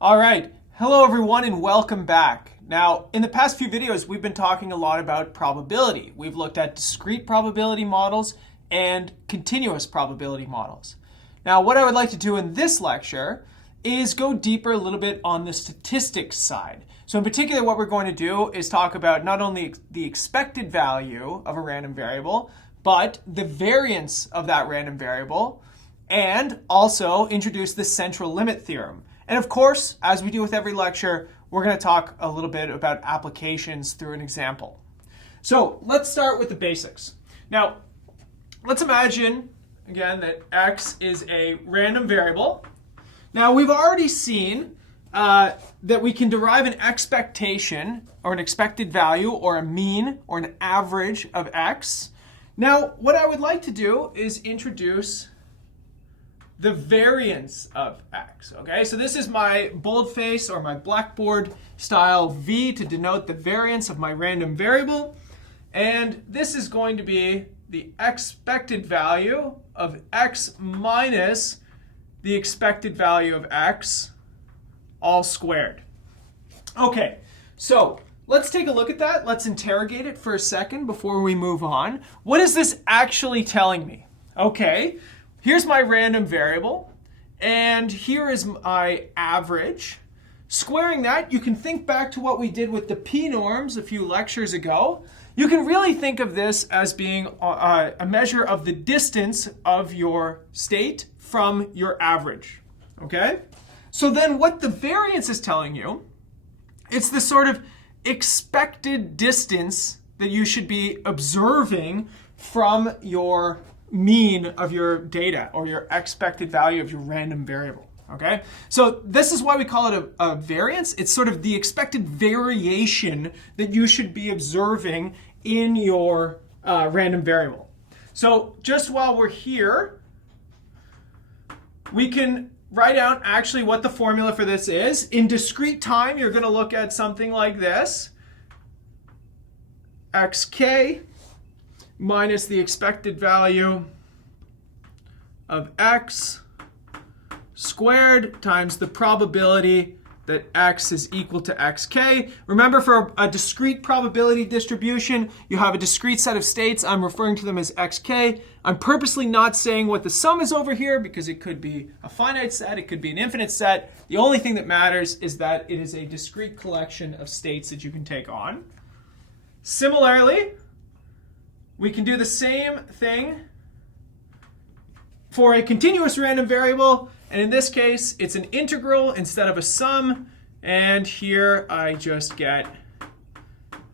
All right. Hello, everyone, and welcome back. Now, in the past few videos, we've been talking a lot about probability. We've looked at discrete probability models and continuous probability models. Now, what I would like to do in this lecture is go deeper a little bit on the statistics side. So in particular, what we're going to do is talk about not only the expected value of a random variable, but the variance of that random variable, and also introduce the central limit theorem. And of course, as we do with every lecture, we're going to talk a little bit about applications through an example. So let's start with the basics. Now, let's imagine, again, that x is a random variable. Now, we've already seen that we can derive an expectation or an expected value or a mean or an average of x. Now, what I would like to do is introduce the variance of x. Okay, so this is my boldface or my blackboard style V to denote the variance of my random variable. And this is going to be the expected value of x minus the expected value of x all squared. Okay, so let's take a look at that. Let's interrogate it for a second before we move on. What is this actually telling me? Okay. Here's my random variable, and here is my average. Squaring that, you can think back to what we did with the p-norms a few lectures ago. You can really think of this as being a measure of the distance of your state from your average. Okay? So then what the variance is telling you, it's the sort of expected distance that you should be observing from your mean of your data or your expected value of your random variable. Okay, so this is why we call it a variance. It's sort of the expected variation that you should be observing in your random variable. So just while we're here, we can write out actually what the formula for this is. In discrete time, you're going to look at something like this: xk minus the expected value of x squared times the probability that x is equal to xk. Remember, for a discrete probability distribution, you have a discrete set of states. I'm referring to them as xk. I'm purposely not saying what the sum is over here because it could be a finite set, it could be an infinite set. The only thing that matters is that it is a discrete collection of states that you can take on. Similarly, we can do the same thing for a continuous random variable. And in this case, it's an integral instead of a sum. And here I just get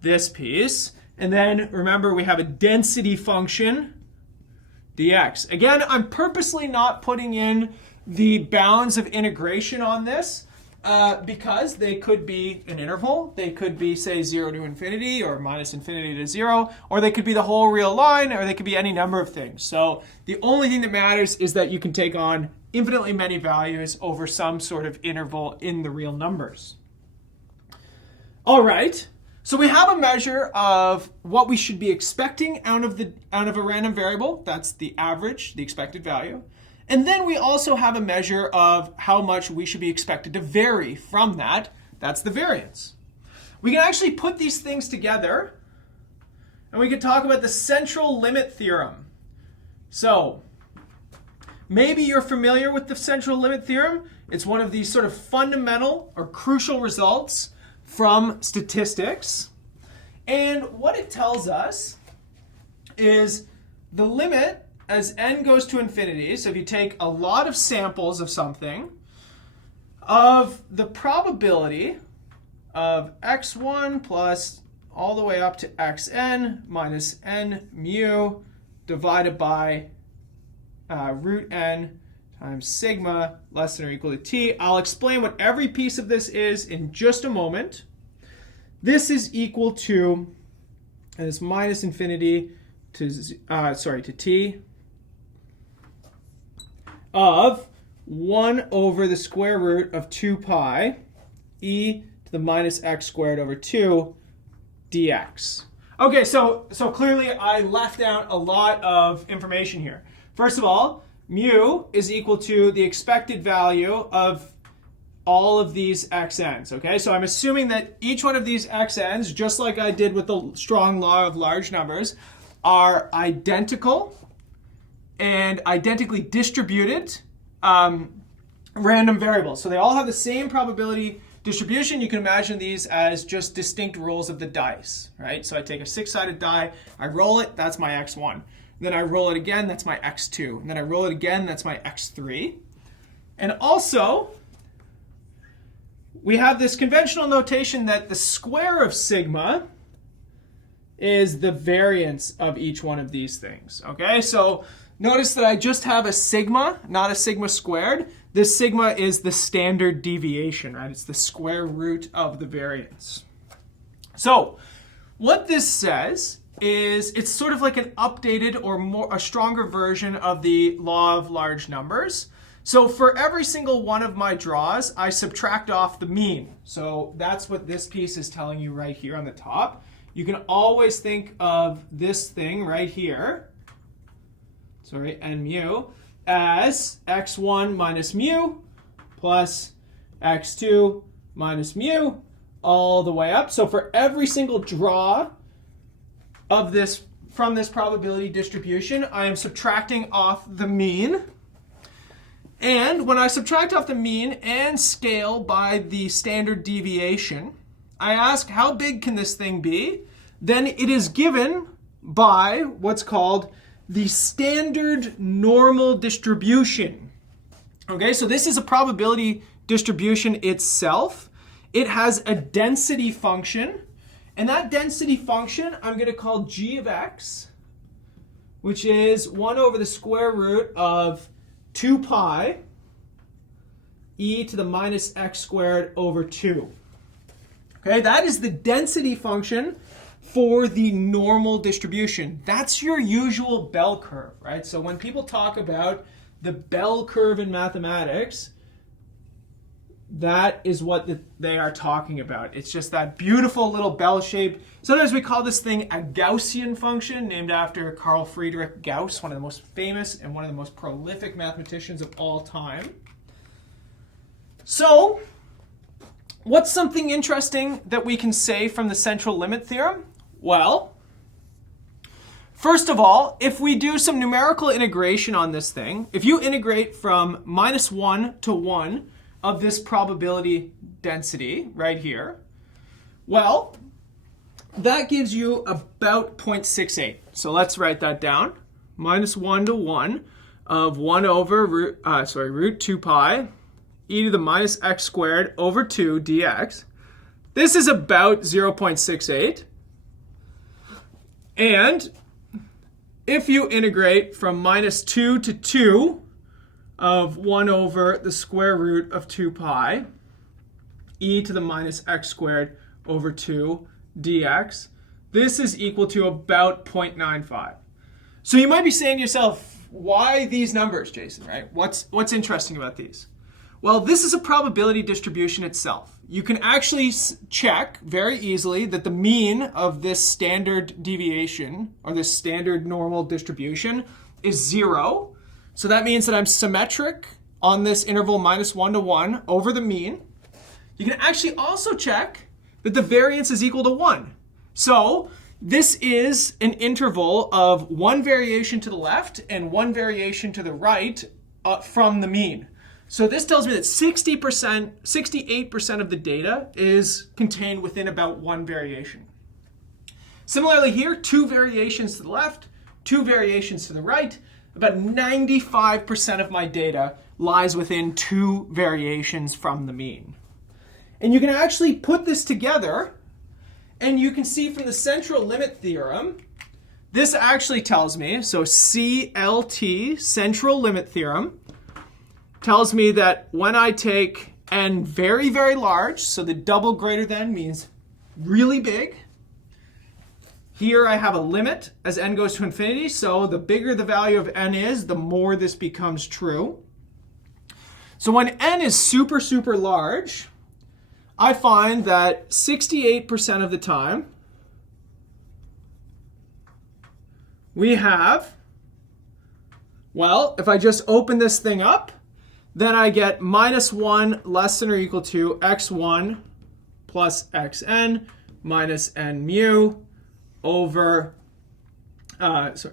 this piece. And then remember, we have a density function, dx. Again, I'm purposely not putting in the bounds of integration on this because they could be an interval. They could be, say, 0 to infinity or minus infinity to 0, or they could be the whole real line, or they could be any number of things. So the only thing that matters is that you can take on infinitely many values over some sort of interval in the real numbers. All right, so we have a measure of what we should be expecting out of a random variable. That's the average, the expected value. And then we also have a measure of how much we should be expected to vary from that. That's the variance. We can actually put these things together, and we can talk about the central limit theorem. So maybe you're familiar with the central limit theorem. It's one of these sort of fundamental or crucial results from statistics. And what it tells us is the limit as n goes to infinity, so if you take a lot of samples of something, of the probability of x1 plus all the way up to xn minus n mu divided by root n times sigma less than or equal to t. I'll explain what every piece of this is in just a moment. This is equal to, and it's minus infinity to t, of 1 over the square root of 2 pi e to the minus x squared over 2 dx. Okay, so clearly I left out a lot of information here. First of all, mu is equal to the expected value of all of these xn's, okay? So I'm assuming that each one of these xn's, just like I did with the strong law of large numbers, are identical and identically distributed random variables. So they all have the same probability distribution. You can imagine these as just distinct rolls of the dice, right? So I take a 6-sided die, I roll it, that's my x1. Then I roll it again, that's my x2. And then I roll it again, that's my x3. And also, we have this conventional notation that the square of sigma is the variance of each one of these things, okay? So notice that I just have a sigma, not a sigma squared. This sigma is the standard deviation, right? It's the square root of the variance. So what this says is it's sort of like an updated or a stronger version of the law of large numbers. So for every single one of my draws, I subtract off the mean. So that's what this piece is telling you right here on the top. You can always think of this thing right here, sorry, n mu, as x1 minus mu plus x2 minus mu all the way up. So for every single draw of this from this probability distribution, I am subtracting off the mean. And when I subtract off the mean and scale by the standard deviation, I ask how big can this thing be? Then it is given by what's called the standard normal distribution. Okay, so this is a probability distribution itself. It has a density function, and that density function I'm going to call g of x, which is 1 over the square root of 2 pi e to the minus x squared over 2. Okay, that is the density function for the normal distribution. That's your usual bell curve, right? So when people talk about the bell curve in mathematics, that is what they are talking about. It's just that beautiful little bell shape. Sometimes we call this thing a Gaussian function, named after Carl Friedrich Gauss, one of the most famous and one of the most prolific mathematicians of all time. So, what's something interesting that we can say from the central limit theorem? Well, first of all, if we do some numerical integration on this thing, if you integrate from minus 1 to 1 of this probability density right here, well, that gives you about 0.68. So let's write that down. Minus 1 to 1 of 1 over root 2 pi e to the minus x squared over 2 dx. This is about 0.68. And if you integrate from minus 2 to 2 of 1 over the square root of 2 pi e to the minus x squared over 2 dx, this is equal to about 0.95. So you might be saying to yourself, why these numbers, Jason, right? What's interesting about these? Well, this is a probability distribution itself. You can actually check very easily that the mean of this standard deviation, or this standard normal distribution, is 0. So that means that I'm symmetric on this interval minus 1 to 1 over the mean. You can actually also check that the variance is equal to 1. So this is an interval of 1 variation to the left and 1 variation to the right from the mean. So this tells me that 68% of the data is contained within about 1 variation. Similarly here, 2 variations to the left, 2 variations to the right. About 95% of my data lies within 2 variations from the mean. And you can actually put this together, and you can see from the central limit theorem, this actually tells me, so CLT, central limit theorem, tells me that when I take n very, very large, so the double greater than means really big. Here I have a limit as n goes to infinity, so the bigger the value of n is, the more this becomes true. So when n is super, super large, I find that 68% of the time we have, well, if I just open this thing up, then I get minus 1 less than or equal to x1 plus xn minus n mu over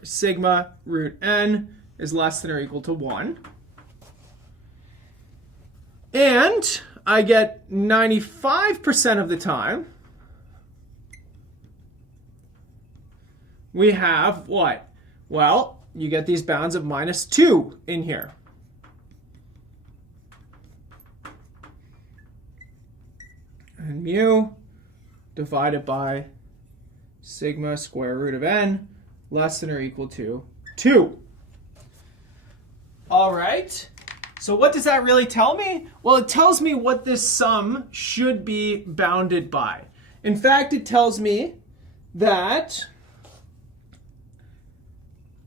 sigma root n is less than or equal to 1. And I get 95% of the time we have what? Well, you get these bounds of minus 2 in here. And mu divided by sigma square root of n less than or equal to 2. All right. So what does that really tell me? Well, it tells me what this sum should be bounded by. In fact, it tells me that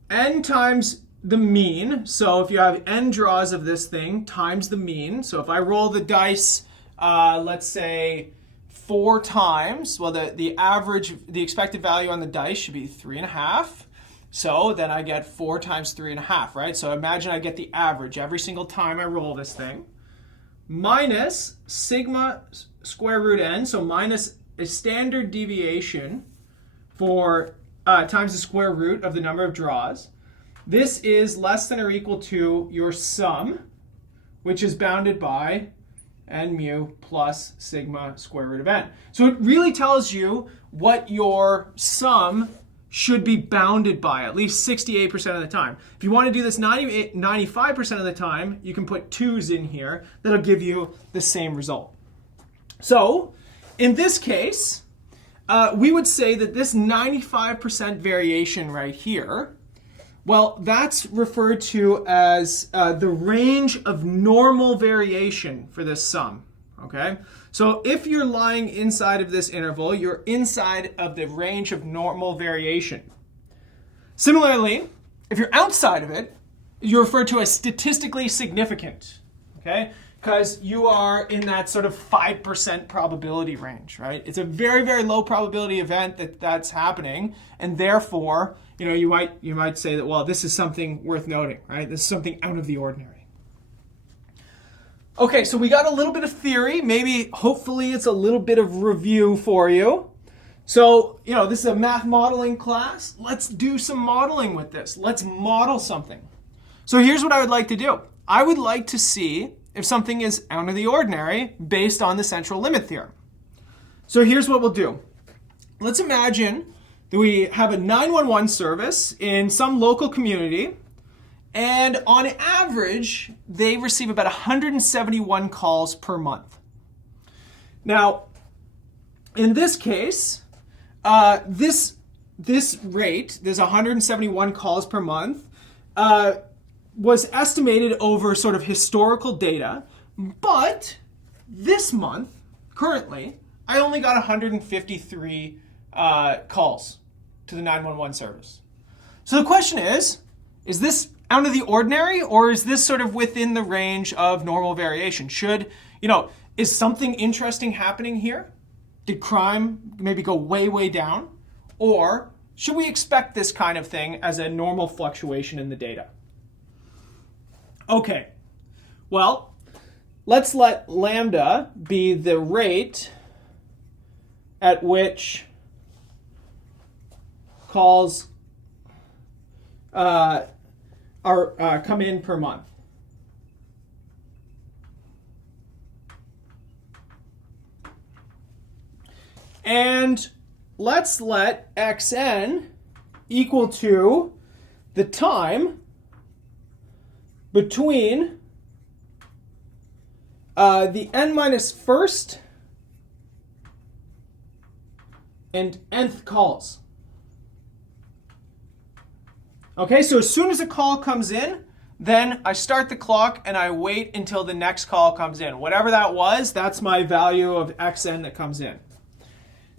n times the mean, so if you have n draws of this thing times the mean, so if I roll the dice, let's say 4 times, well, the average, the expected value on the dice should be 3.5. So then I get 4 times 3.5, right? So imagine I get the average every single time I roll this thing, minus sigma square root n, so minus a standard deviation for times the square root of the number of draws. This is less than or equal to your sum, which is bounded by n mu plus sigma square root of n. So it really tells you what your sum should be bounded by, at least 68% of the time. If you want to do this 95% of the time, you can put 2's in here. That'll give you the same result. So in this case, we would say that this 95% variation right here, well, that's referred to as the range of normal variation for this sum, okay? So if you're lying inside of this interval, you're inside of the range of normal variation. Similarly, if you're outside of it, you're referred to as statistically significant, okay? Because you are in that sort of 5% probability range, right? It's a very, very low probability event that's happening, and therefore, you might say that, well, this is something worth noting, right? This is something out of the ordinary. Okay, so we got a little bit of theory. Maybe, hopefully, it's a little bit of review for you. So, this is a math modeling class. Let's do some modeling with this. Let's model something. So here's what I would like to do. I would like to see if something is out of the ordinary based on the central limit theorem. So here's what we'll do. Let's imagine that we have a 911 service in some local community, and on average, they receive about 171 calls per month. Now, in this case, this rate, this 171 calls per month, was estimated over sort of historical data, but this month, currently, I only got 153 calls to the 911 service. So the question is this out of the ordinary, or is this sort of within the range of normal variation? Is something interesting happening here? Did crime maybe go way, way down? Or should we expect this kind of thing as a normal fluctuation in the data? Okay, well, let's let lambda be the rate at which calls come in per month. And let's let xn equal to the time between the n minus first and nth calls. Okay, so as soon as a call comes in, then I start the clock and I wait until the next call comes in. Whatever that was, that's my value of xn that comes in.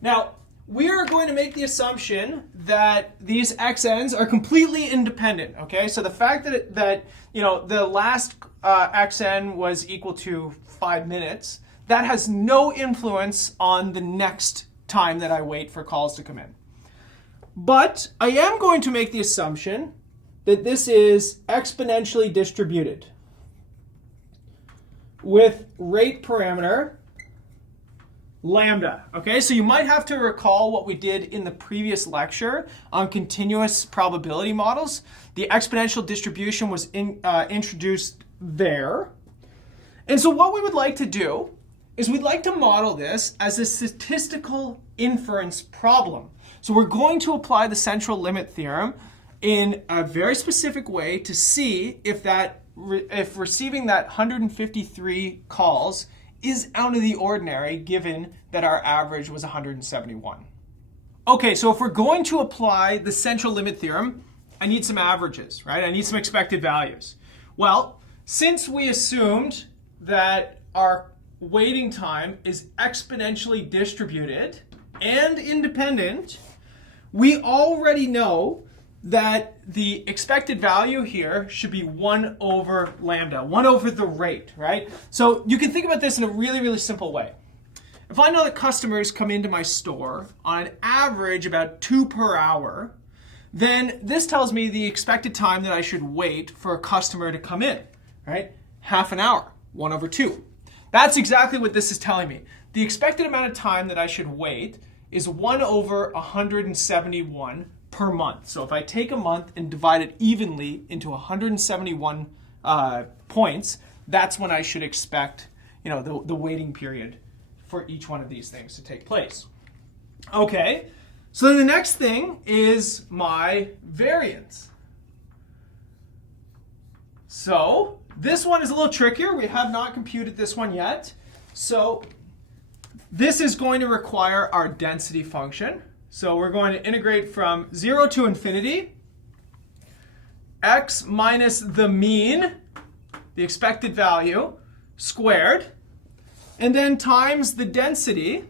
Now, we are going to make the assumption that these xn's are completely independent, okay? So the fact that the last xn was equal to 5 minutes, that has no influence on the next time that I wait for calls to come in. But I am going to make the assumption that this is exponentially distributed. with rate parameter lambda. Okay, so you might have to recall what we did in the previous lecture on continuous probability models. The exponential distribution was introduced there. And so what we would like to do is we'd like to model this as a statistical inference problem. So we're going to apply the central limit theorem in a very specific way to see if receiving that 153 calls is out of the ordinary, given that our average was 171. Okay, so if we're going to apply the central limit theorem, I need some averages, right? I need some expected values. Well, since we assumed that our waiting time is exponentially distributed and independent, we already know that the expected value here should be 1 over lambda, 1 over the rate, right? So you can think about this in a really, really simple way. If I know that customers come into my store on an average about 2 per hour, then this tells me the expected time that I should wait for a customer to come in, right? Half an hour, 1 over 2. That's exactly what this is telling me. The expected amount of time that I should wait is 1 over 171 per month. So if I take a month and divide it evenly into 171 points, that's when I should expect, the waiting period for each one of these things to take place. Okay, so then the next thing is my variance. So this one is a little trickier. We have not computed this one yet. So this is going to require our density function. So we're going to integrate from 0 to infinity, x minus the mean, the expected value, squared, and then times the density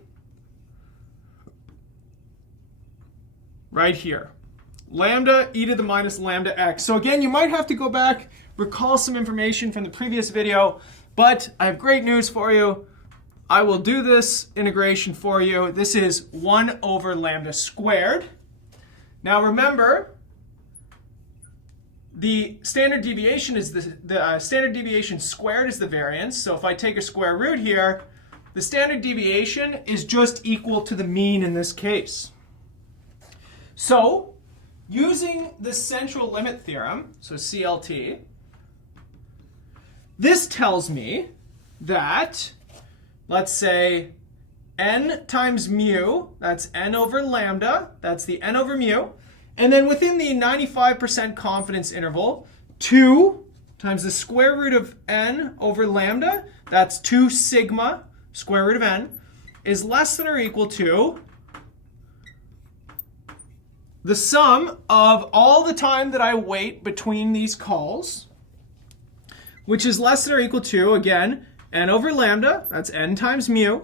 right here. Lambda e to the minus lambda x. So again, you might have to go back, recall some information from the previous video, but I have great news for you. I will do this integration for you. This is 1 over lambda squared. Now remember, the standard deviation is the standard deviation squared is the variance. So if I take a square root here, the standard deviation is just equal to the mean in this case. So using the central limit theorem, so CLT, this tells me that, let's say, n times mu, that's n over lambda, that's the n over mu. And then within the 95% confidence interval, 2 times the square root of n over lambda, that's 2 sigma square root of n, is less than or equal to the sum of all the time that I wait between these calls, which is less than or equal to, again, n over lambda, that's n times mu,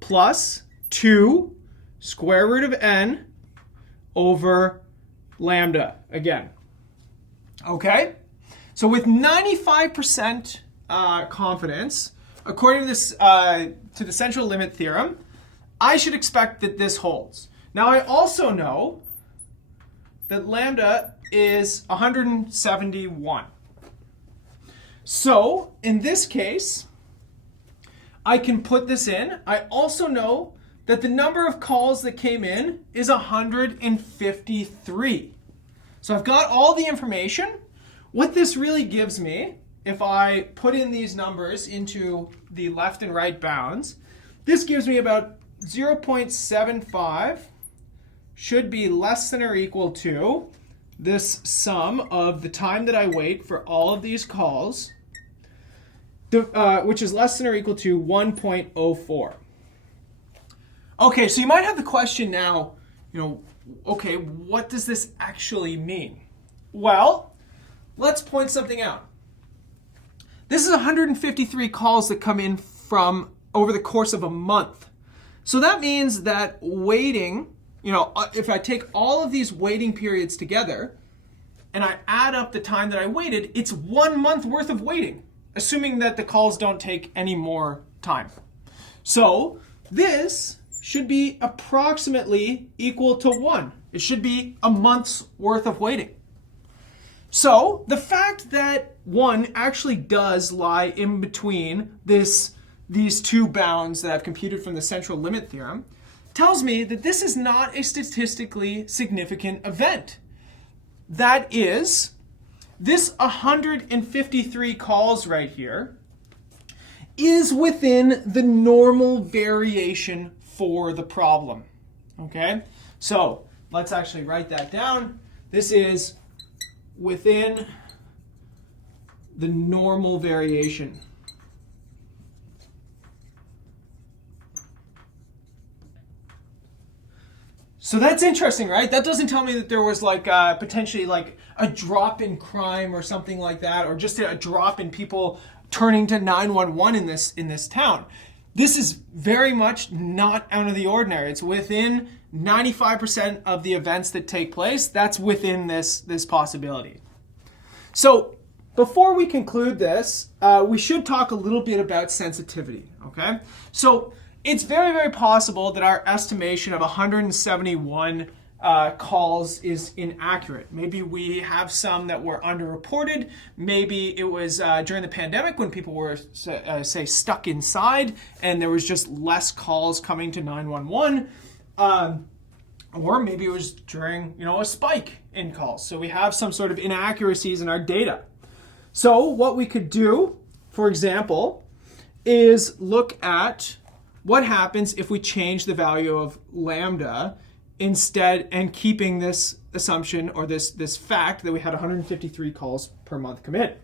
plus 2 square root of n over lambda again. Okay? So with 95% confidence, according to this to the central limit theorem, I should expect that this holds. Now I also know that lambda is 171. So in this case, I can put this in. I also know that the number of calls that came in is 153. So I've got all the information. What this really gives me, if I put in these numbers into the left and right bounds, this gives me about 0.75 should be less than or equal to this sum of the time that I wait for all of these calls, which is less than or equal to 1.04. Okay, so you might have the question now, okay, what does this actually mean? Well, let's point something out. This is 153 calls that come in from over the course of a month. So that means that waiting, if I take all of these waiting periods together and I add up the time that I waited, it's 1 month worth of waiting, assuming that the calls don't take any more time. So this should be approximately equal to 1. It should be a month's worth of waiting. So the fact that 1 actually does lie in between these two bounds that I've computed from the central limit theorem tells me that this is not a statistically significant event. That is, this 153 calls right here is within the normal variation for the problem. Okay? So let's actually write that down. This is within the normal variation. So that's interesting, right? That doesn't tell me that there was like potentially like a drop in crime or something like that, or just a drop in people turning to 911 in this town. This is very much not out of the ordinary. It's within 95% of the events that take place. That's within this possibility. So before we conclude this, we should talk a little bit about sensitivity, okay? So it's very, very possible that our estimation of 171 calls is inaccurate. Maybe we have some that were underreported. Maybe it was during the pandemic when people were, say, stuck inside and there was just less calls coming to 911. Or maybe it was during, a spike in calls. So we have some sort of inaccuracies in our data. So what we could do, for example, is look at what happens if we change the value of lambda instead and keeping this assumption or this fact that we had 153 calls per month come in.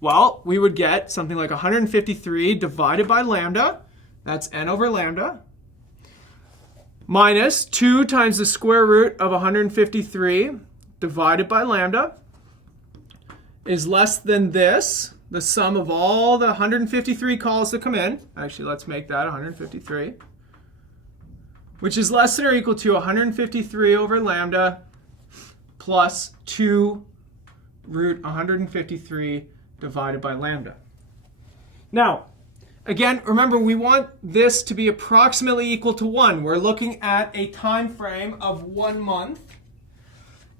Well, we would get something like 153 divided by lambda, that's n over lambda, minus 2 times the square root of 153 divided by lambda is less than this, the sum of all the 153 calls that come in. Actually, let's make that 153. Which is less than or equal to 153 over lambda plus 2 root 153 divided by lambda. Now, again, remember we want this to be approximately equal to 1. We're looking at a time frame of 1 month.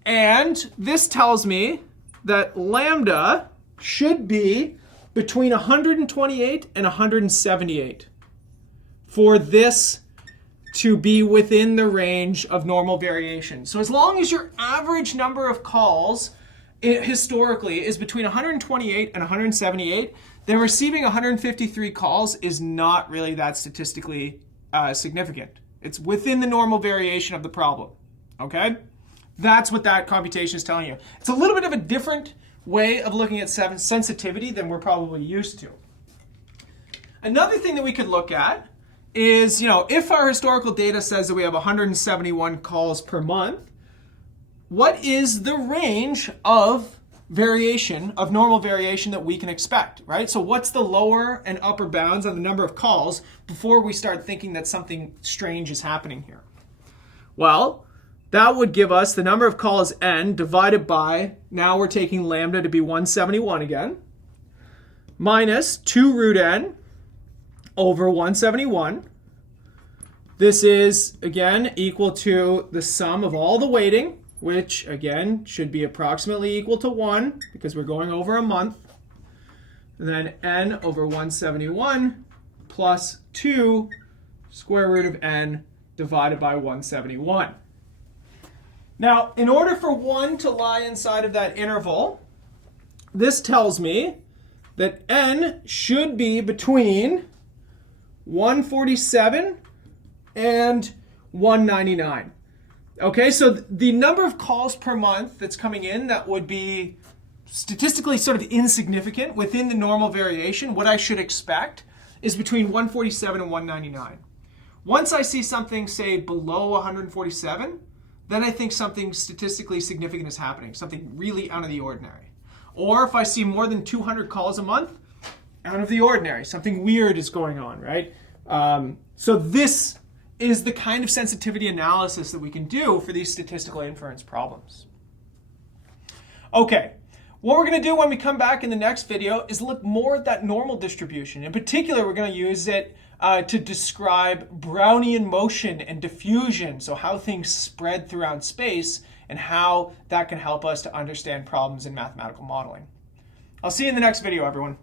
And this tells me that lambda should be between 128 and 178 for this to be within the range of normal variation. So as long as your average number of calls historically is between 128 and 178, then receiving 153 calls is not really that statistically significant. It's within the normal variation of the problem, okay? That's what that computation is telling you. It's a little bit of a different way of looking at sensitivity than we're probably used to. Another thing that we could look at is, if our historical data says that we have 171 calls per month, what is the range of variation, of normal variation that we can expect, right? So what's the lower and upper bounds on the number of calls before we start thinking that something strange is happening here? Well, that would give us the number of calls n divided by, now we're taking lambda to be 171 again, minus 2 root n over 171. This is, again, equal to the sum of all the weighting, which, again, should be approximately equal to 1 because we're going over a month. And then n over 171 plus 2 square root of n divided by 171. Now, in order for 1 to lie inside of that interval, this tells me that n should be between 147 and 199. Okay, so the number of calls per month that's coming in that would be statistically sort of insignificant within the normal variation, what I should expect is between 147 and 199. Once I see something, say, below 147, then I think something statistically significant is happening, something really out of the ordinary. Or if I see more than 200 calls a month, out of the ordinary, something weird is going on, right? So this is the kind of sensitivity analysis that we can do for these statistical inference problems. Okay, what we're going to do when we come back in the next video is look more at that normal distribution. In particular, we're going to use it to describe Brownian motion and diffusion, so how things spread throughout space, and how that can help us to understand problems in mathematical modeling. I'll see you in the next video, everyone.